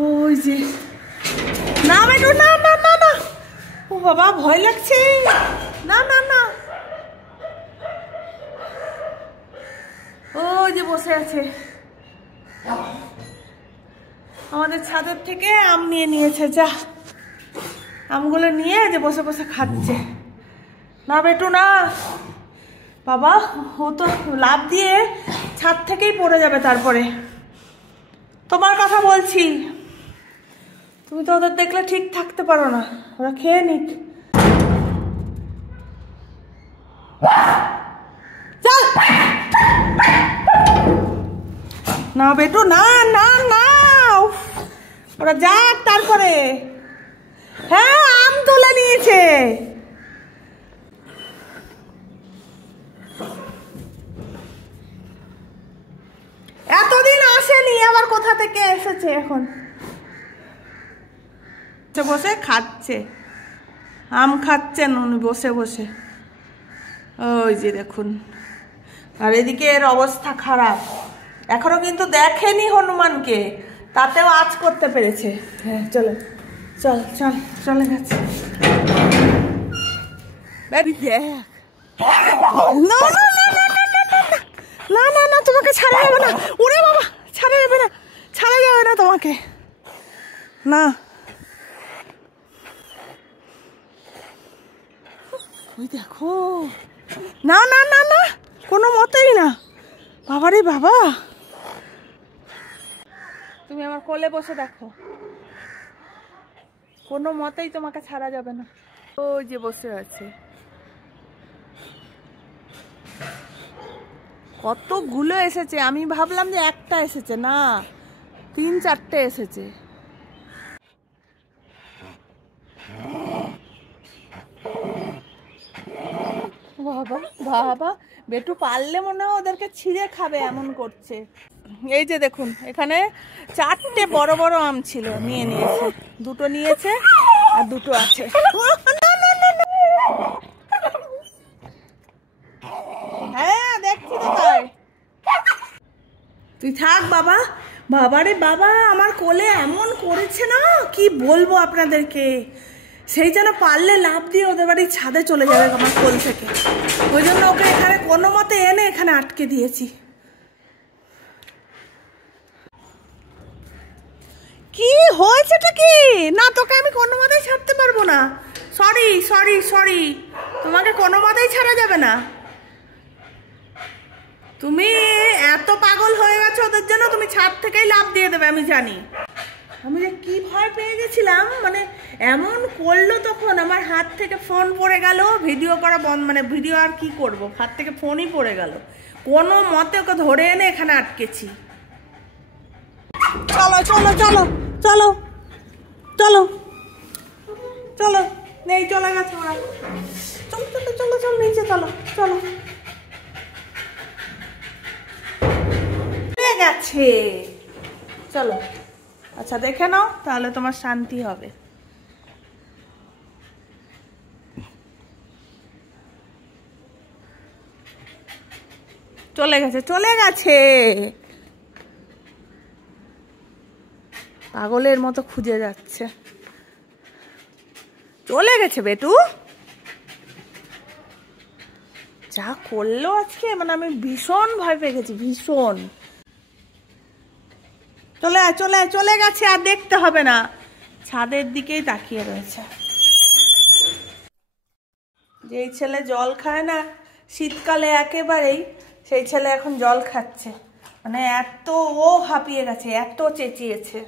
ওই যে না বেটু, না না না না, ও বাবা ভয় লাগছে, না না না, ওই যে বসে আছে। আমাদের ছাদের থেকে আম নিয়ে নিয়েছে, যা আমগুলো নিয়ে যে বসে বসে খাচ্ছে। না বেটু না বাবা, ও তো লাফ দিয়ে ছাদ থেকেই পড়ে যাবে। তারপরে তোমার কথা বলছি, তুমি তো ওদের দেখলে ঠিক থাকতে পারো না, ওরা খেয়ে নিক। চল না বেটু, না না না, ওরা যাক তারপরে। হ্যাঁ আম তুলে নিয়েছে। এতদিন আসেনি, আবার কোথা থেকে এসেছে এখন। বসে খাচ্ছে, আম খাচ্ছেন উনি বসে বসে, ওই যে দেখুন। আর এদিকে এর অবস্থা খারাপ, এখনো কিন্তু দেখেনি হনুমানকে, তাতেও আজ করতে পেরেছে। হ্যাঁ চলো, চল চল, চলে গেছে। না না না, তোমাকে ছাড়া যাবে না, ওরে বাবা ছাড়া যাবে না, ছাড়া যাবে না তোমাকে, না। ওই দেখো, না না না না, কোনো মতেই না, বাবারে বাবা। তুমি আমার কোলে বসে দেখো, কোনো মতেই তোমাকে ছাড়া যাবে না। ওই যে বসে আছে, কতগুলো এসেছে, আমি ভাবলাম যে একটা এসেছে, না 3-4টে এসেছে। বাবা বাবা, বেটু পারলে মনে হয় ওদেরকে ছিঁড়ে খাবে, এমন করছে। এই যে দেখুন, এখানে 4টে বড় বড় আম ছিল, নিয়ে নিয়েছে, 2টো নিয়েছে আর 2টো আছে। হ্যাঁ দেখছি তো তাই। তুই থাক বাবা, বাবারে বাবা, আমার কোলে এমন করেছে না, কি বলবো আপনাদেরকে। সেই যেন পারলে লাফ দিয়ে ওদের বাড়ির ছাদে চলে যাবে আমার কোল থেকে, ওই জন্য ওকে এখানে কোনো মতে এনে এখানে আটকে দিয়েছি। কি হয়েছেটা কি? না তোকে আমি কোনো মতেই ছাড়তে পারবো না, সরি সরি সরি, তোমাকে কোনো মতেই ছাড়া যাবে না। তুমি এত পাগল হয়ে গেছো ওদের জন্য, তুমি ছাদ থেকেই লাফ দিয়ে দেবে, আমি জানি। আমি যে কি ভয় পেয়ে গেছিলাম, মানে এমন করলো, তখন আমার হাত থেকে ফোন পড়ে গেল, ভিডিও করা বন্ধ, মানে ভিডিও আর কি করব, হাত থেকে ফোনই পড়ে গেল। কোনো মতে ওকে ধরে এনে এখানে আটকেছি। চলো চলো চলো চলো চলো চলো, নেই চলে গেছে ওরা, চলো চলো চলো চলো নিচে চলো চলো, গেছে, চলো। আচ্ছা দেখে নাও, তাহলে তোমার শান্তি হবে। চলে গেছে চলে গেছে, পাগলের মতো খুঁজে যাচ্ছে, চলে গেছে বেটু। যা করলো আজকে, মানে আমি ভীষণ ভয় পেয়ে গেছি, ভীষণ। চলে চলে চলে গেছে, আর দেখতে হবে না, ছাদের দিকেই তাকিয়ে রয়েছে। যেই ছেলে জল খায় না শীতকালে একেবারেই, সেই ছেলে এখন জল খাচ্ছে, মানে এত ও হাঁপিয়ে গেছে, এত চেঁচিয়েছে।